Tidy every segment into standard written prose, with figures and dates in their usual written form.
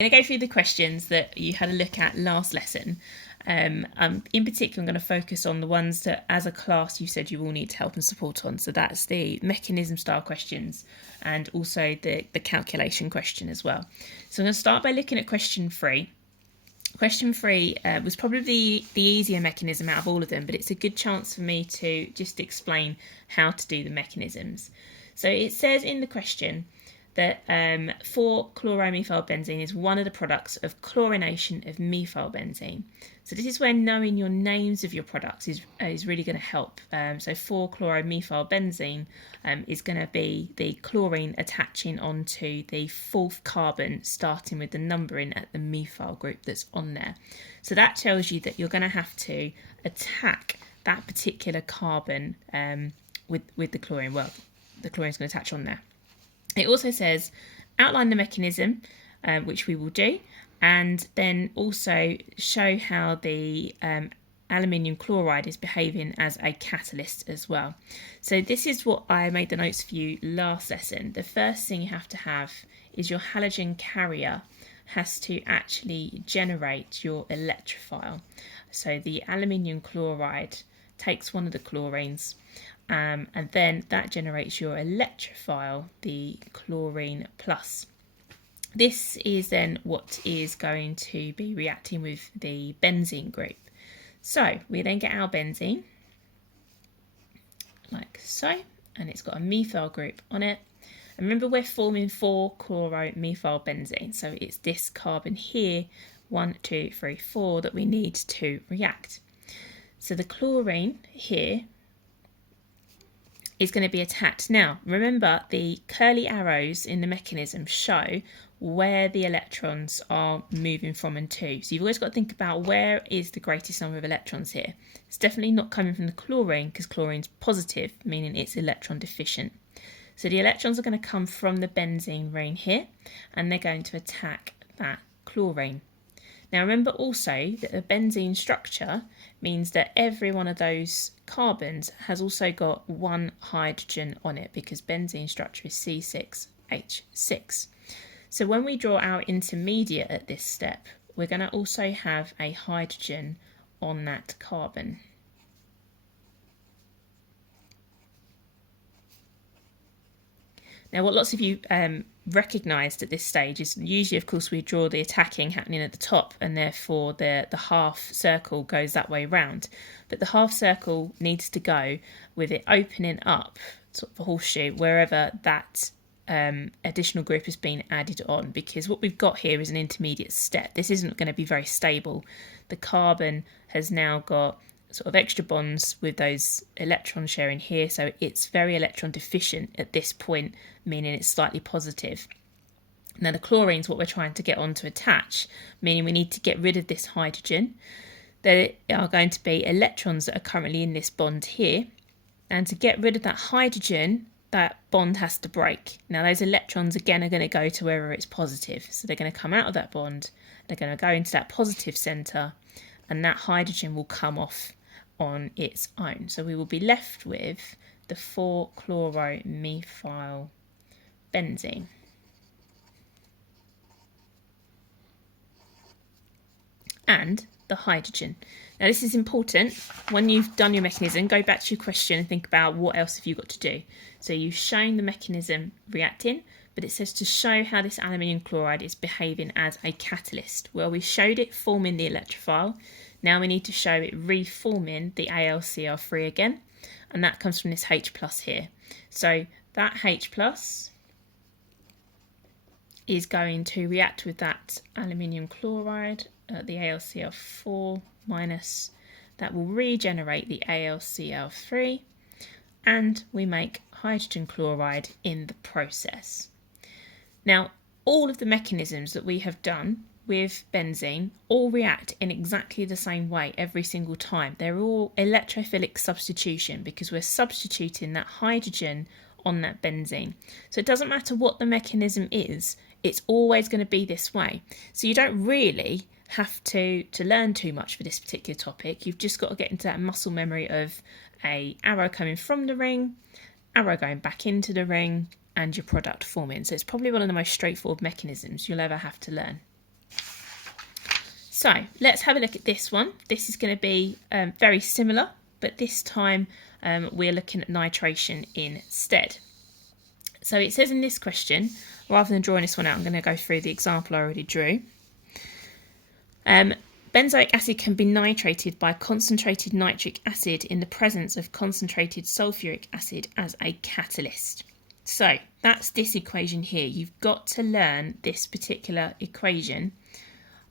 I'm going to go through the questions that you had a look at last lesson. In particular, I'm going to focus on the ones that as a class you said you will need help and support on. So that's the mechanism style questions and also the calculation question as well. So I'm going to start by looking at question 3. Question 3 was probably the easier mechanism out of all of them, but it's a good chance for me to just explain how to do the mechanisms. So it says in the question that 4-chloromethylbenzene is one of the products of chlorination of methylbenzene. So this is where knowing your names of your products is really going to help. So 4-chloromethylbenzene is going to be the chlorine attaching onto the 4th carbon, starting with the numbering at the methyl group that's on there. So that tells you that you're going to have to attack that particular carbon with the chlorine. Well, the chlorine is going to attach on there. It also says outline the mechanism, which we will do, and then also show how the aluminium chloride is behaving as a catalyst as well. So this is what I made the notes for you last lesson. The first thing you have to have is your halogen carrier has to actually generate your electrophile. So the aluminium chloride takes one of the chlorines, and then that generates your electrophile, the chlorine plus. This is then what is going to be reacting with the benzene group. So we then get our benzene, like so, and it's got a methyl group on it. And remember, we're forming 4-chloromethylbenzene, so it's this carbon here, 1, 2, 3, 4, that we need to react. So the chlorine here is going to be attacked. Now, remember, the curly arrows in the mechanism show where the electrons are moving from and to. So you've always got to think about where is the greatest number of electrons here. It's definitely not coming from the chlorine because chlorine's positive, meaning it's electron deficient. So the electrons are going to come from the benzene ring here, and they're going to attack that chlorine. Now remember also that the benzene structure means that every one of those carbons has also got one hydrogen on it because benzene structure is C6H6. So when we draw our intermediate at this step, we're going to also have a hydrogen on that carbon. Now what lots of you recognised at this stage is usually, of course, we draw the attacking happening at the top, and therefore the half circle goes that way round. But the half circle needs to go with it opening up, sort of a horseshoe, wherever that additional group has been added on, because what we've got here is an intermediate step. This isn't going to be very stable. The carbon has now got sort of extra bonds with those electrons sharing here, so it's very electron deficient at this point, meaning it's slightly positive. Now the chlorine's what we're trying to get on to attach, meaning we need to get rid of this hydrogen. There are going to be electrons that are currently in this bond here, and to get rid of that hydrogen, that bond has to break. Now those electrons again are going to go to wherever it's positive, so they're going to come out of that bond, they're going to go into that positive centre, and that hydrogen will come off on its own. So we will be left with the 4-chloromethylbenzene. And the hydrogen. Now this is important. When you've done your mechanism, go back to your question and think about what else have you got to do. So you've shown the mechanism reacting, but it says to show how this aluminium chloride is behaving as a catalyst. Well, we showed it forming the electrophile. Now we need to show it reforming the AlCl3 again, and that comes from this H plus here. So that H plus is going to react with that aluminium chloride, the AlCl4 minus, that will regenerate the AlCl3, and we make hydrogen chloride in the process. Now, all of the mechanisms that we have done with benzene all react in exactly the same way every single time. They're all electrophilic substitution because we're substituting that hydrogen on that benzene. So it doesn't matter what the mechanism is, it's always going to be this way. So you don't really have to learn too much for this particular topic. You've just got to get into that muscle memory of a arrow coming from the ring, arrow going back into the ring, and your product forming. So it's probably one of the most straightforward mechanisms you'll ever have to learn. So let's have a look at this one. This is going to be very similar, but this time we're looking at nitration instead. So it says in this question, rather than drawing this one out, I'm going to go through the example I already drew. Benzoic acid can be nitrated by concentrated nitric acid in the presence of concentrated sulfuric acid as a catalyst. So that's this equation here. You've got to learn this particular equation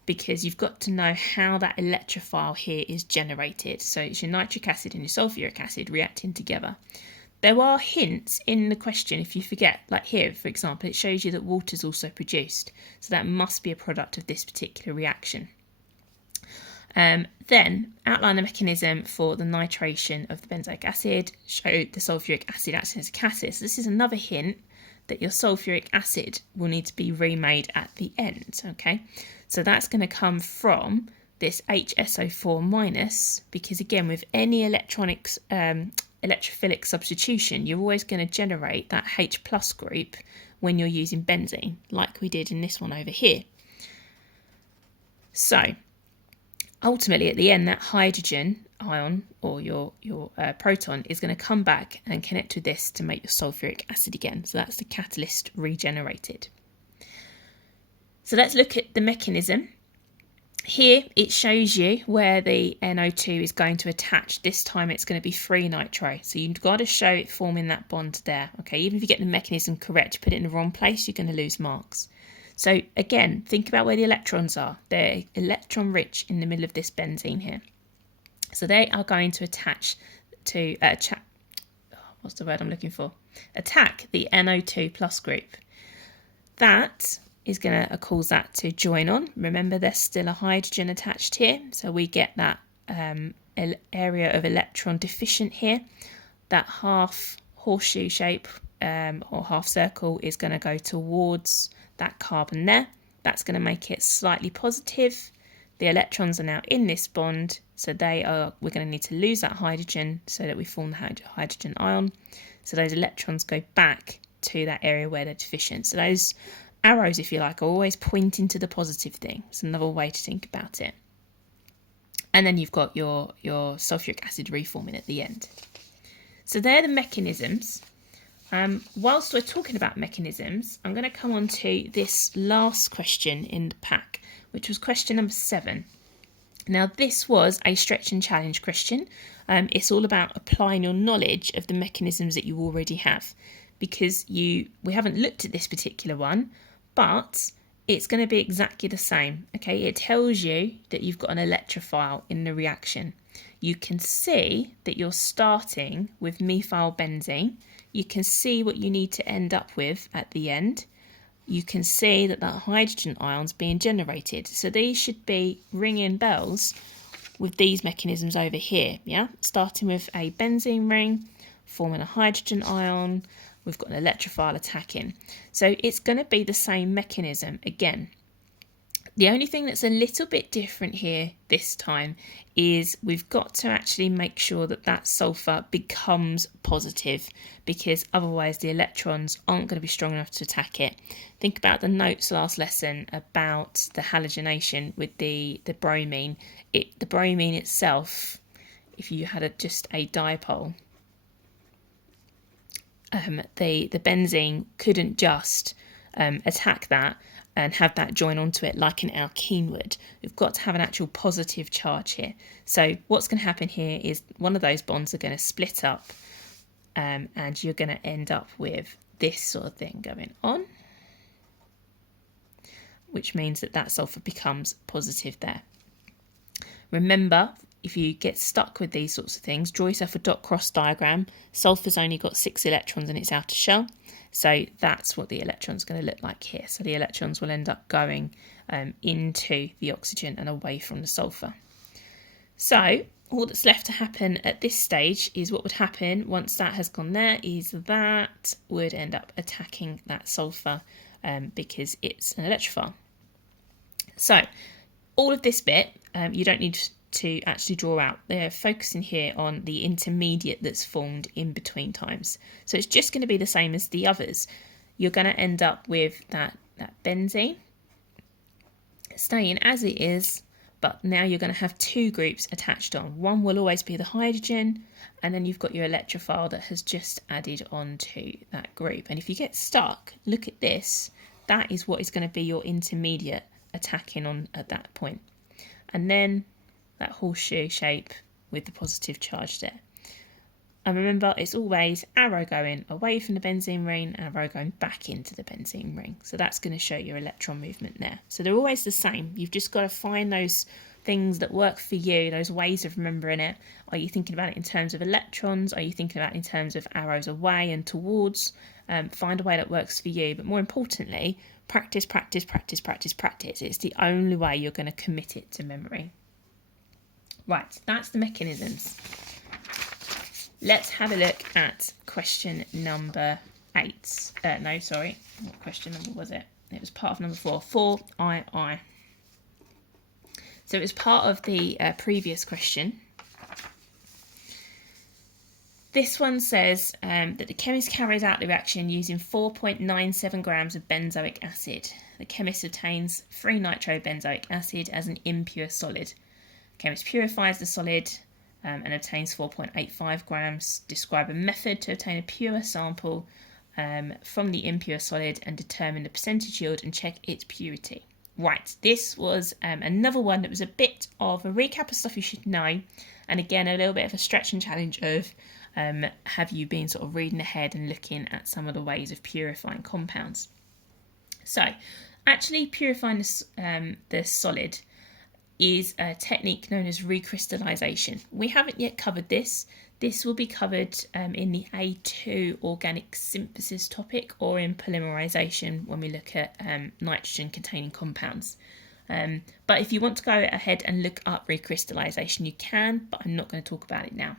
because you've got to know how that electrophile here is generated. So it's your nitric acid and your sulfuric acid reacting together. There are hints in the question if you forget, like here, for example, it shows you that water is also produced. So that must be a product of this particular reaction. Then outline the mechanism for the nitration of the benzoic acid, show the sulfuric acid acting as a catalyst. This is another hint that your sulfuric acid will need to be remade at the end, okay? So that's going to come from this HSO4 minus, because again, with any electrophilic substitution, you're always going to generate that H plus group when you're using benzene, like we did in this one over here. So ultimately, at the end, that hydrogen ion or your proton is going to come back and connect with this to make your sulfuric acid again. So that's the catalyst regenerated. So let's look at the mechanism. Here it shows you where the NO2 is going to attach. This time it's going to be free nitro. So you've got to show it forming that bond there. Okay, even if you get the mechanism correct, you put it in the wrong place, you're going to lose marks. So again, think about where the electrons are. They're electron rich in the middle of this benzene here. So they are going to attach to, what's the word I'm looking for? Attack the NO2 plus group. That is going to cause that to join on. Remember, there's still a hydrogen attached here. So we get that area of electron deficient here. That half horseshoe shape or half circle is going to go towards that carbon there. That's going to make it slightly positive. The electrons are now in this bond, so we're going to need to lose that hydrogen so that we form the hydrogen ion. So those electrons go back to that area where they're deficient. So those arrows, if you like, are always pointing to the positive thing. It's another way to think about it. And then you've got your sulfuric acid reforming at the end. So they're the mechanisms. Whilst we're talking about mechanisms, I'm going to come on to this last question in the pack, which was question number 7. Now, this was a stretch and challenge question. It's all about applying your knowledge of the mechanisms that you already have, because we haven't looked at this particular one, but it's going to be exactly the same. Okay, it tells you that you've got an electrophile in the reaction. You can see that you're starting with methylbenzene. You can see what you need to end up with at the end. You can see that hydrogen ion's being generated. So these should be ringing bells with these mechanisms over here. Yeah, starting with a benzene ring, forming a hydrogen ion. We've got an electrophile attacking. So it's going to be the same mechanism again. The only thing that's a little bit different here this time is we've got to actually make sure that that sulfur becomes positive, because otherwise the electrons aren't going to be strong enough to attack it. Think about the notes last lesson about the halogenation with the bromine. The bromine itself, if you had just a dipole, the benzene couldn't just attack that and have that join onto it like an alkene would. We've got to have an actual positive charge here. So what's going to happen here is one of those bonds are going to split up, and you're going to end up with this sort of thing going on, which means that sulfur becomes positive there. Remember, if you get stuck with these sorts of things, draw yourself a dot cross diagram. Sulfur's only got 6 electrons in its outer shell. So that's what the electron's going to look like here. So the electrons will end up going into the oxygen and away from the sulfur. So all that's left to happen at this stage is what would happen once that has gone there is that would end up attacking that sulfur because it's an electrophile. So all of this bit you don't need to actually draw out. They're focusing here on the intermediate that's formed in between times. So it's just going to be the same as the others. You're going to end up with that benzene staying as it is, but now you're going to have two groups attached on. One will always be the hydrogen, and then you've got your electrophile that has just added onto that group. And if you get stuck, look at this. That is what is going to be your intermediate attacking on at that point. And then that horseshoe shape with the positive charge there. And remember, it's always arrow going away from the benzene ring, arrow going back into the benzene ring. So that's going to show your electron movement there. So they're always the same. You've just got to find those things that work for you, those ways of remembering it. Are you thinking about it in terms of electrons? Are you thinking about it in terms of arrows away and towards? Find a way that works for you. But more importantly, practice, practice, practice, practice, practice. It's the only way you're going to commit it to memory. Right, that's the mechanisms. Let's have a look at question number 8. No, sorry. What question number was it? It was part of number 4. 4II. So it was part of the previous question. This one says that the chemist carries out the reaction using 4.97 grams of benzoic acid. The chemist obtains 3-nitrobenzoic acid as an impure solid. The chemist purifies the solid and obtains 4.85 grams. Describe a method to obtain a pure sample from the impure solid and determine the percentage yield and check its purity. Right, this was another one that was a bit of a recap of stuff you should know, and again a little bit of a stretch and challenge of have you been sort of reading ahead and looking at some of the ways of purifying compounds. So actually purifying the solid is a technique known as recrystallization. We haven't yet covered this. This will be covered in the A2 organic synthesis topic or in polymerization when we look at nitrogen containing compounds. But if you want to go ahead and look up recrystallization, you can, but I'm not going to talk about it now.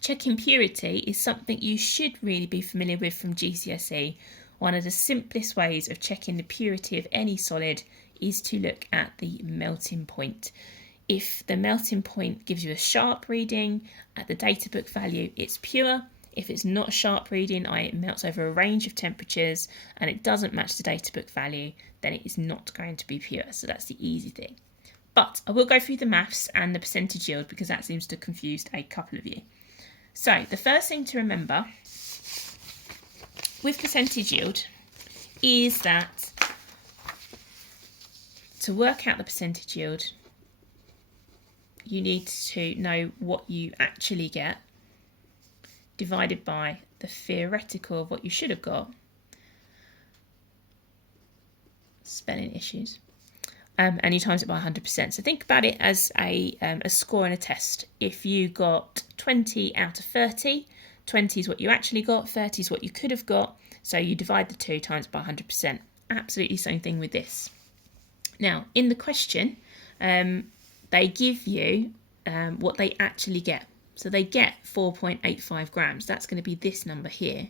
Checking purity is something you should really be familiar with from GCSE. One of the simplest ways of checking the purity of any solid is to look at the melting point. If the melting point gives you a sharp reading at the data book value, it's pure. If it's not a sharp reading, it melts over a range of temperatures and it doesn't match the data book value, then it is not going to be pure. So that's the easy thing. But I will go through the maths and the percentage yield because that seems to have confused a couple of you. So the first thing to remember with percentage yield is that to work out the percentage yield, you need to know what you actually get divided by the theoretical of what you should have got. Spelling issues. And you times it by 100%. So think about it as a score in a test. If you got 20 out of 30, 20 is what you actually got, 30 is what you could have got. So you divide the two times by 100%. Absolutely same thing with this. Now, in the question, they give you what they actually get. So they get 4.85 grams. That's going to be this number here.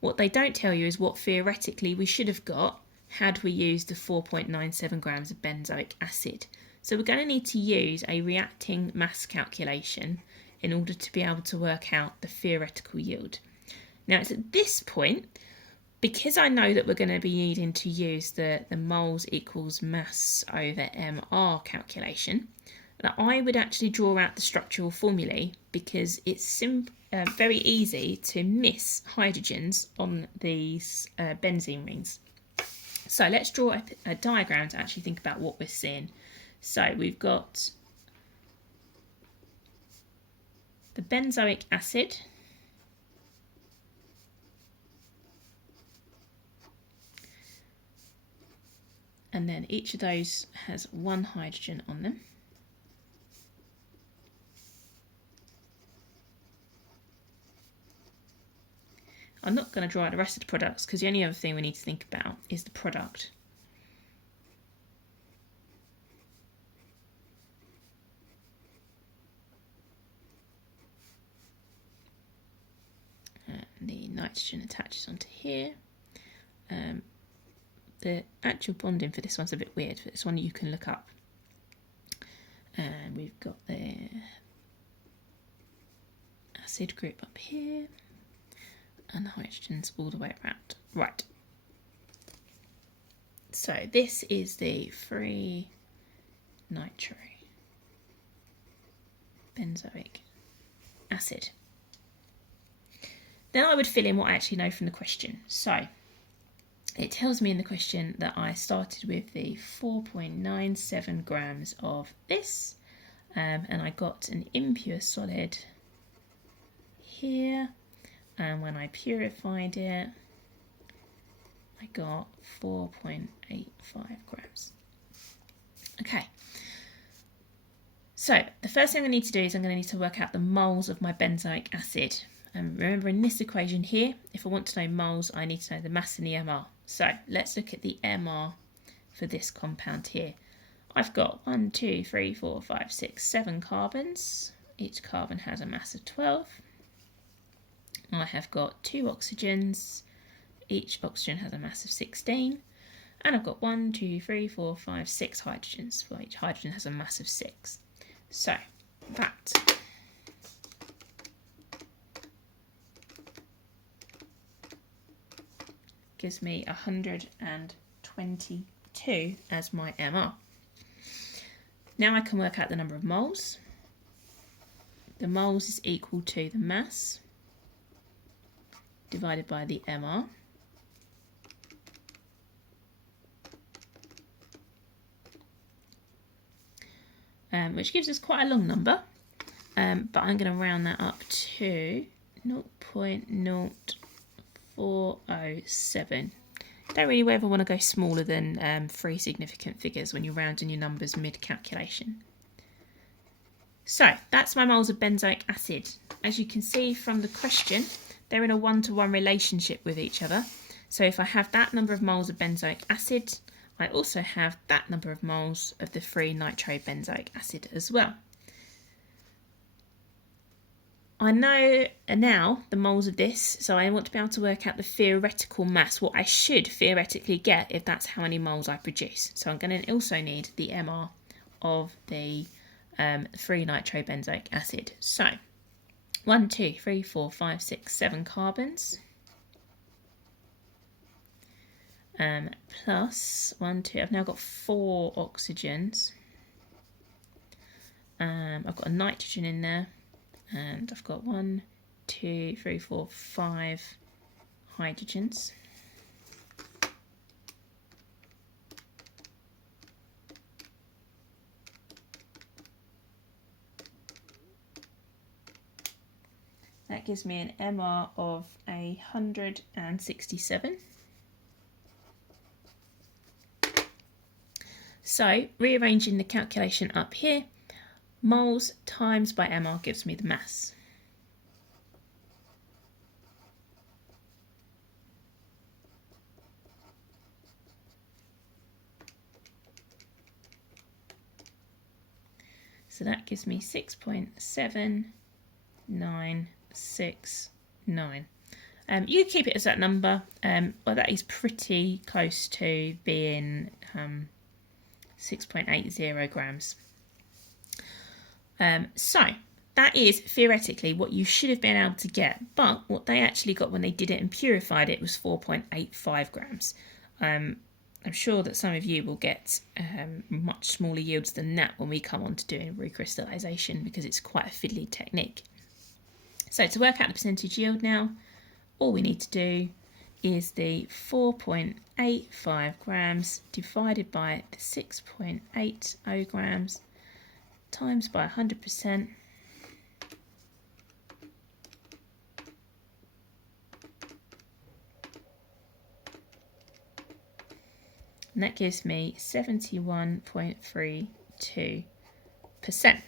What they don't tell you is what theoretically we should have got had we used the 4.97 grams of benzoic acid. So we're going to need to use a reacting mass calculation in order to be able to work out the theoretical yield. Now it's at this point, because I know that we're going to be needing to use the moles equals mass over mR calculation, that I would actually draw out the structural formulae because it's very easy to miss hydrogens on these benzene rings. So let's draw a diagram to actually think about what we're seeing. So we've got the benzoic acid, and then each of those has one hydrogen on them. I'm not going to draw out the rest of the products because the only other thing we need to think about is the product. The nitrogen attaches onto here. The actual bonding for this one's a bit weird, but it's one you can look up. And we've got the acid group up here. And the hydrogens all the way around. Right. So this is the 3-nitrobenzoic nitrobenzoic acid. Then I would fill in what I actually know from the question. So it tells me in the question that I started with the 4.97 grams of this, and I got an impure solid here, and when I purified it, I got 4.85 grams. Okay, so the first thing I need to do is I'm going to need to work out the moles of my benzoic acid. And remember, in this equation here, if I want to know moles, I need to know the mass and the MR. So let's look at the MR for this compound here. I've got 1, 2, 3, 4, 5, 6, 7 carbons. Each carbon has a mass of 12. I have got 2 oxygens. Each oxygen has a mass of 16. And I've got 1, 2, 3, 4, 5, 6 hydrogens. Well, each hydrogen has a mass of 6. So that gives me 122 as my MR. Now I can work out the number of moles. The moles is equal to the mass divided by the MR. Which gives us quite a long number, but I'm going to round that up to 0.0407. Don't really ever want to go smaller than 3 significant figures when you're rounding your numbers mid-calculation. So that's my moles of benzoic acid. As you can see from the question, they're in a one-to-one relationship with each other. So if I have that number of moles of benzoic acid, I also have that number of moles of the free nitrobenzoic acid as well. I know now the moles of this, so I want to be able to work out the theoretical mass, what I should theoretically get if that's how many moles I produce. So I'm going to also need the MR of the free nitrobenzoic acid. So 1, 2, 3, 4, 5, 6, 7 carbons. Plus 1, 2, I've now got 4 oxygens. I've got a nitrogen in there, and I've got 1, 2, 3, 4, 5 hydrogens. That gives me an MR of 167. So, rearranging the calculation up here, moles times by MR gives me the mass. So that gives me 6.7969. You can keep it as that number. Well, that is pretty close to being 6.80 grams. So that is theoretically what you should have been able to get, but what they actually got when they did it and purified it was 4.85 grams. I'm sure that some of you will get much smaller yields than that when we come on to doing recrystallization, because it's quite a fiddly technique. So to work out the percentage yield now, all we need to do is the 4.85 grams divided by the 6.80 grams times by 100%. And that gives me 71.32%.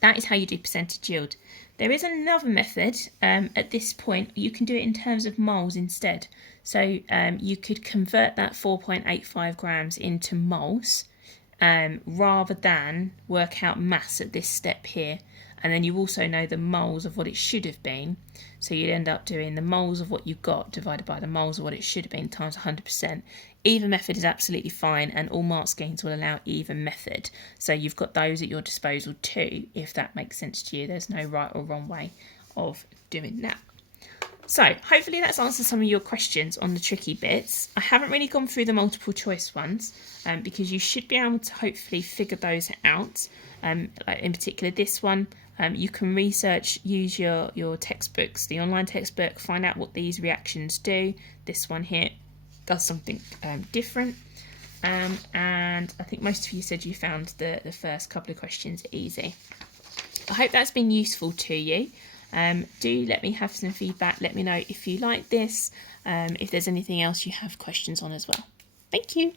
That is how you do percentage yield. There is another method at this point. You can do it in terms of moles instead. So you could convert that 4.85 grams into moles rather than work out mass at this step here. And then you also know the moles of what it should have been. So you'd end up doing the moles of what you got divided by the moles of what it should have been times 100%. Either method is absolutely fine, and all mark schemes will allow either method. So you've got those at your disposal too, if that makes sense to you. There's no right or wrong way of doing that. So hopefully that's answered some of your questions on the tricky bits. I haven't really gone through the multiple choice ones because you should be able to hopefully figure those out. Like in particular this one, you can research, use your textbooks, the online textbook, find out what these reactions do. This one here does something different. And I think most of you said you found the first couple of questions easy. I hope that's been useful to you. Do let me have some feedback. Let me know if you like this, if there's anything else you have questions on as well. Thank you.